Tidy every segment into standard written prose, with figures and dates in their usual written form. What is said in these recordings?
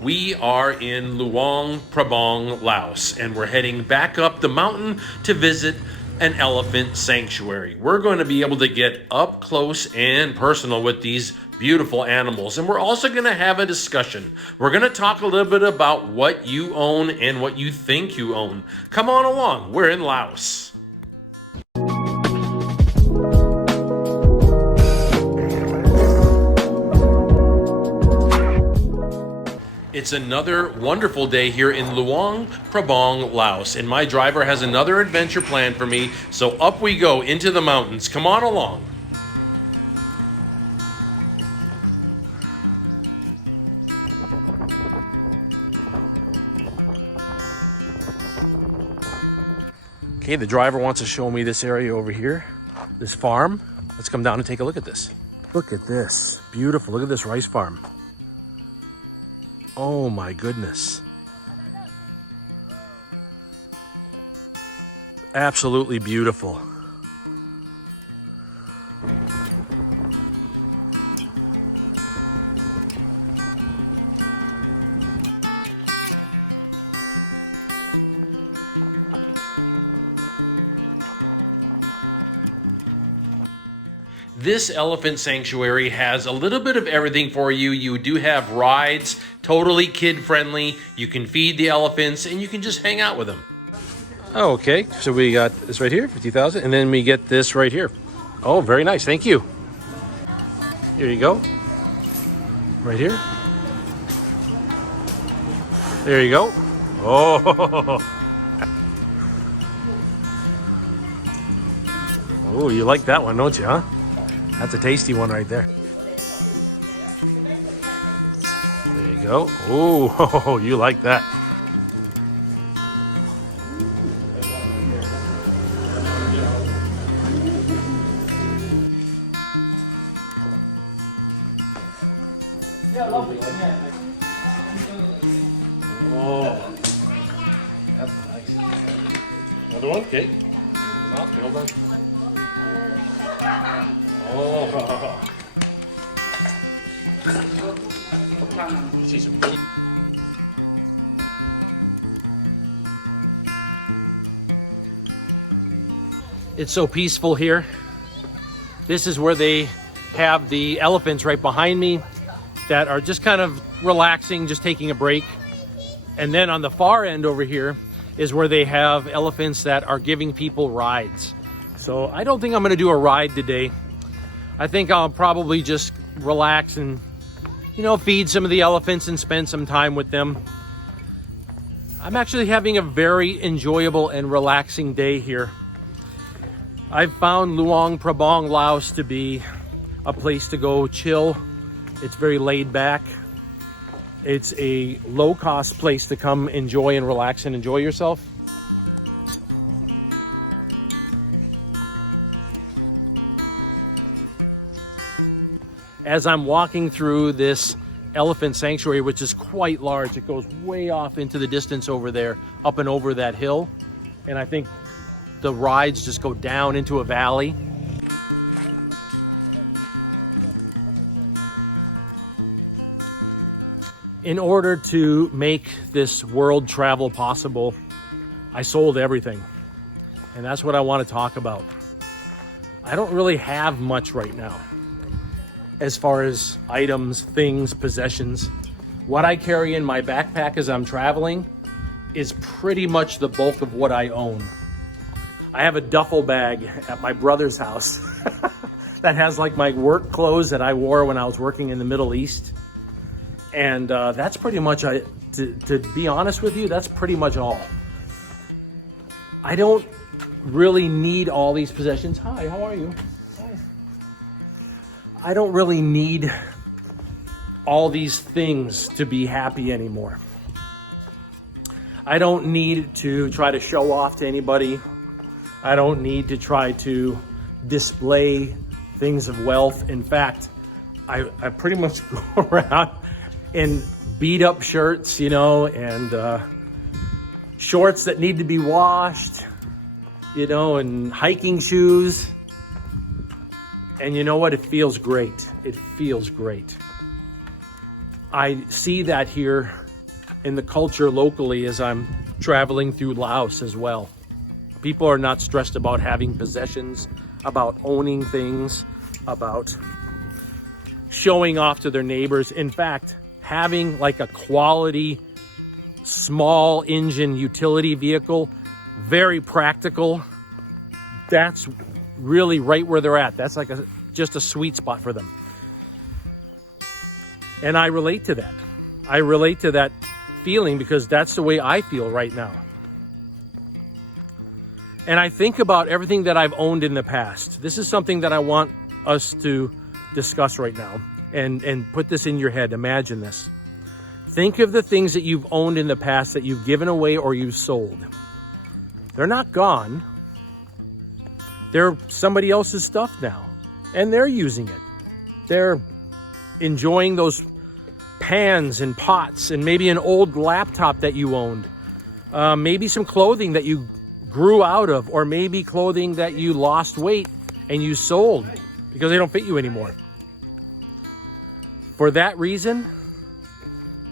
We are in Luang Prabang, Laos, and we're heading back up the mountain to visit an elephant sanctuary. We're going to be able to get up close and personal with these beautiful animals. And we're also going to have a discussion. We're going to talk a little bit about what you own and what you think you own. Come on along. We're in Laos. It's another wonderful day here in Luang Prabang, Laos, and my driver has another adventure planned for me, so up we go into the mountains. Come on along. Okay, the driver wants to show me this area over here, this farm. Let's come down and take a look at this. Look at this, beautiful. Look at this rice farm. Oh my goodness. Absolutely beautiful. This elephant sanctuary has a little bit of everything for you. You do have rides, totally kid-friendly. You can feed the elephants, and you can just hang out with them. Oh, okay, so we got this right here, 50,000, and then we get this right here. Oh, very nice, thank you. Here you go. Right here. There you go. Oh. Oh, you like that one, don't you, huh? That's a tasty one right there. There you go. Oh, you like that. Oh, that's nice. Another one? Okay. Hold on. Oh. You see some. It's so peaceful here. This is where they have the elephants right behind me that are just kind of relaxing, just taking a break. And then on the far end over here is where they have elephants that are giving people rides. So I don't think I'm going to do a ride today. I think I'll probably just relax and, you know, feed some of the elephants and spend some time with them. I'm actually having a very enjoyable and relaxing day here. I've found Luang Prabang, Laos to be a place to go chill. It's very laid back. It's a low-cost place to come enjoy and relax and enjoy yourself. As I'm walking through this elephant sanctuary, which is quite large, it goes way off into the distance over there, up and over that hill. And I think the rides just go down into a valley. In order to make this world travel possible, I sold everything. And that's what I want to talk about. I don't really have much right now as far as items, things, possessions. What I carry in my backpack as I'm traveling is pretty much the bulk of what I own. I have a duffel bag at my brother's house that has like my work clothes that I wore when I was working in the Middle East. And that's pretty much, to be honest with you, that's pretty much all. I don't really need all these possessions. Hi, how are you? Hi. I don't really need all these things to be happy anymore. I don't need to try to show off to anybody. I don't need to try to display things of wealth. In fact, I pretty much go around in beat up shirts, you know, and shorts that need to be washed, you know, and hiking shoes. And you know what? It feels great. It feels great. I see that here in the culture locally as I'm traveling through Laos as well. People are not stressed about having possessions, about owning things, about showing off to their neighbors. In fact, having like a quality small engine utility vehicle, very practical, that's really right where they're at. That's like just a sweet spot for them. And I relate to that. I relate to that feeling because that's the way I feel right now. And I think about everything that I've owned in the past. This is something that I want us to discuss right now and put this in your head. Imagine this. Think of the things that you've owned in the past that you've given away or you've sold. They're not gone. They're somebody else's stuff now, and they're using it. They're enjoying those pans and pots and maybe an old laptop that you owned. Maybe some clothing that you grew out of, or maybe clothing that you lost weight and you sold because they don't fit you anymore. For that reason,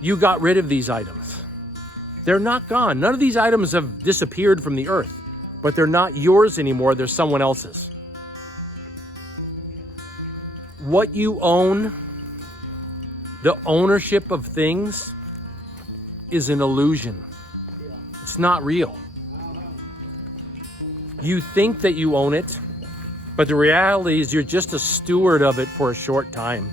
you got rid of these items. They're not gone. None of these items have disappeared from the earth, but they're not yours anymore. They're someone else's. What you own, the ownership of things, is an illusion. It's not real. You think that you own it, but the reality is you're just a steward of it for a short time.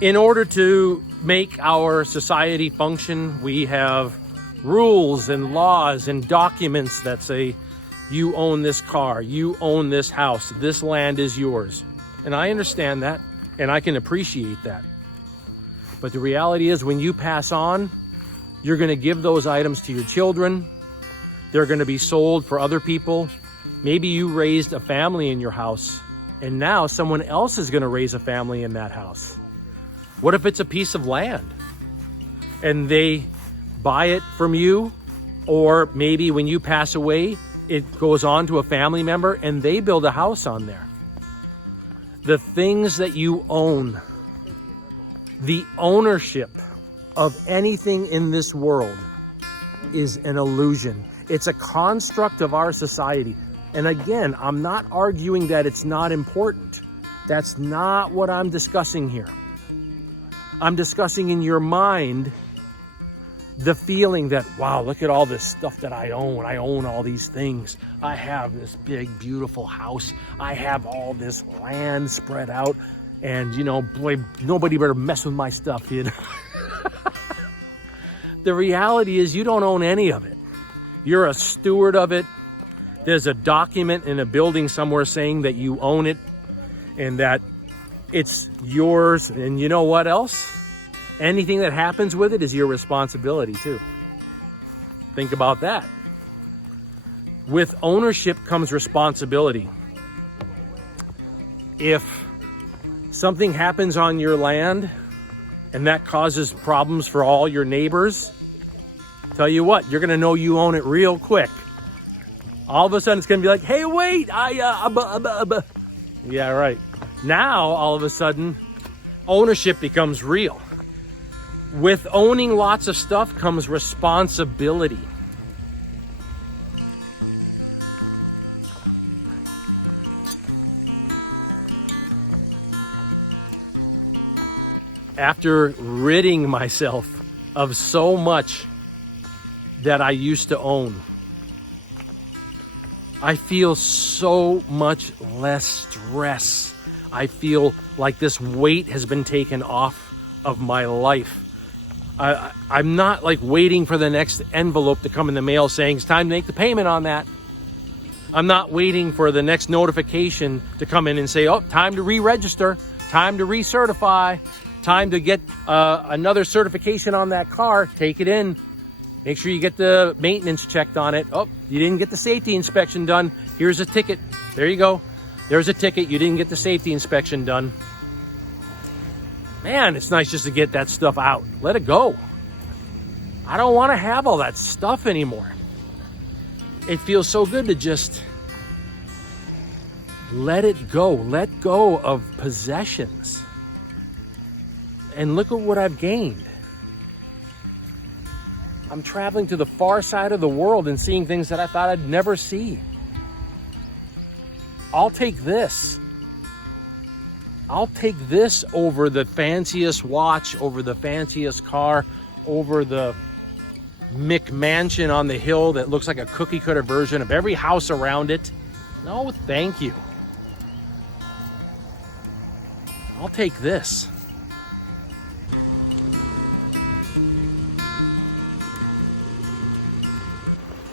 In order to make our society function, we have rules and laws and documents that say you own this car, you own this house, this land is yours. And I understand that, and I can appreciate that. But the reality is when you pass on, you're going to give those items to your children. They're going to be sold for other people. Maybe you raised a family in your house, and now someone else is going to raise a family in that house. What if it's a piece of land and they buy it from you, or maybe when you pass away, it goes on to a family member and they build a house on there? The things that you own, the ownership of anything in this world is an illusion. It's a construct of our society. And again, I'm not arguing that it's not important. That's not what I'm discussing here. I'm discussing in your mind the feeling that, wow, look at all this stuff that I own. I own all these things. I have this big, beautiful house. I have all this land spread out. And, you know, boy, nobody better mess with my stuff, you know. The reality is you don't own any of it. You're a steward of it. There's a document in a building somewhere saying that you own it and that it's yours. And you know what else? Anything that happens with it is your responsibility too. Think about that. With ownership comes responsibility. If something happens on your land and that causes problems for all your neighbors, tell you what, you're gonna know you own it real quick. All of a sudden it's gonna be like, hey, wait, yeah, right. Now, all of a sudden, ownership becomes real. With owning lots of stuff comes responsibility. After ridding myself of so much that I used to own, I feel so much less stress. I feel like this weight has been taken off of my life. I'm not like waiting for the next envelope to come in the mail saying it's time to make the payment on that. I'm not waiting for the next notification to come in and say, oh, time to re-register, time to recertify, time to get another certification on that car. Take it in. Make sure you get the maintenance checked on it. Oh, you didn't get the safety inspection done. Here's a ticket. There you go. There's a ticket. You didn't get the safety inspection done. Man, it's nice just to get that stuff out. Let it go. I don't want to have all that stuff anymore. It feels so good to just let it go. Let go of possessions. And look at what I've gained. I'm traveling to the far side of the world and seeing things that I thought I'd never see. I'll take this. I'll take this over the fanciest watch, over the fanciest car, over the McMansion on the hill that looks like a cookie cutter version of every house around it. No, thank you. I'll take this.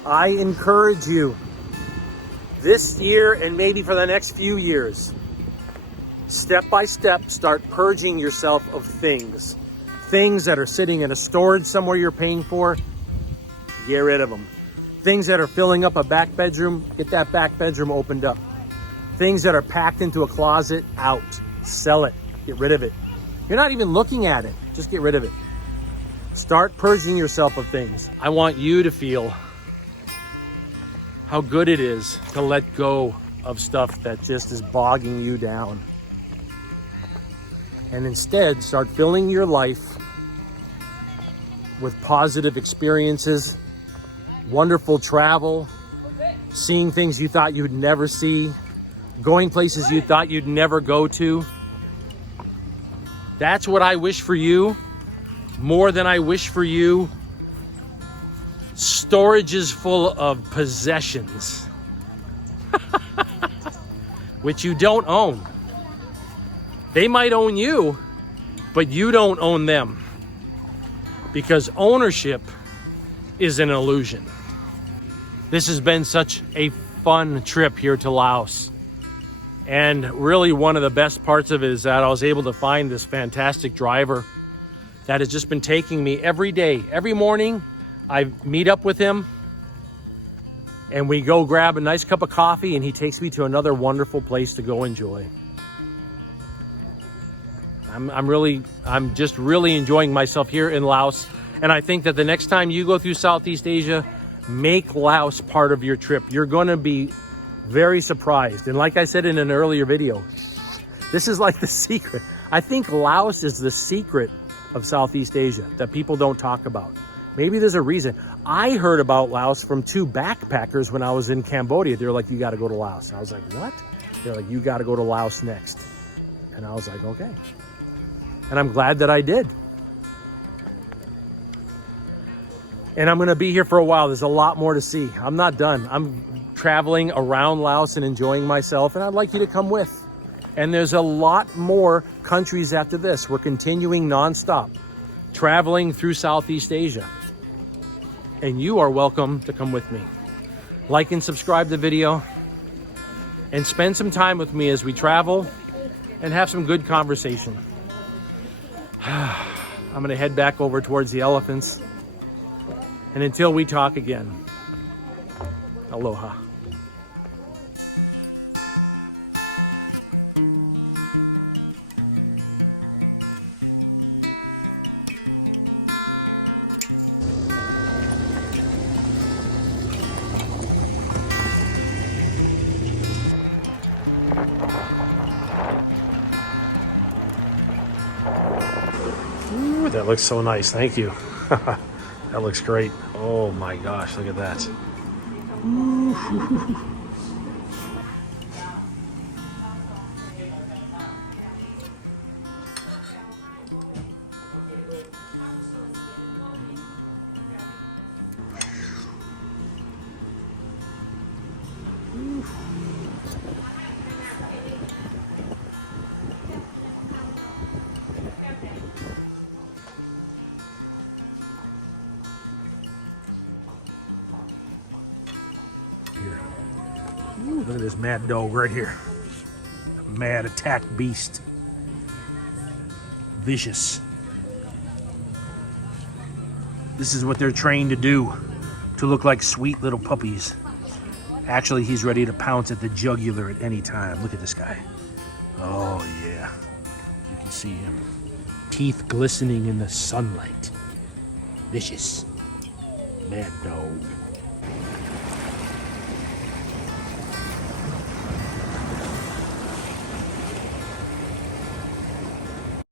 I encourage you this year and maybe for the next few years, step by step, start purging yourself of things. Things that are sitting in a storage somewhere you're paying for, get rid of them. Things that are filling up a back bedroom, get that back bedroom opened up. Things that are packed into a closet, out. Sell it, get rid of it. You're not even looking at it, just get rid of it. Start purging yourself of things. I want you to feel how good it is to let go of stuff that just is bogging you down. And instead, start filling your life with positive experiences, wonderful travel, seeing things you thought you'd never see, going places you thought you'd never go to. That's what I wish for you, more than I wish for you storages full of possessions, which you don't own. They might own you, but you don't own them, because ownership is an illusion. This has been such a fun trip here to Laos. And really one of the best parts of it is that I was able to find this fantastic driver that has just been taking me every day. Every morning, I meet up with him and we go grab a nice cup of coffee and he takes me to another wonderful place to go enjoy. I'm just really enjoying myself here in Laos. And I think that the next time you go through Southeast Asia, make Laos part of your trip. You're going to be very surprised. And like I said in an earlier video, this is like the secret. I think Laos is the secret of Southeast Asia that people don't talk about. Maybe there's a reason. I heard about Laos from two backpackers when I was in Cambodia. They're like, you got to go to Laos. I was like, what? They're like, you got to go to Laos next. And I was like, okay. And I'm glad that I did. And I'm going to be here for a while. There's a lot more to see. I'm not done. I'm traveling around Laos and enjoying myself, and I'd like you to come with. And there's a lot more countries after this. We're continuing nonstop, traveling through Southeast Asia. And you are welcome to come with me. Like and subscribe to the video, and spend some time with me as we travel and have some good conversation. I'm going to head back over towards the elephants. And until we talk again, aloha. Ooh, that looks so nice. Thank you. That looks great. Oh my gosh, look at that. Ooh. Ooh, look at this mad dog right here. Mad attack beast. Vicious. This is what they're trained to do, to look like sweet little puppies. Actually, he's ready to pounce at the jugular at any time. Look at this guy. Oh yeah, you can see him. Teeth glistening in the sunlight. Vicious. Mad dog.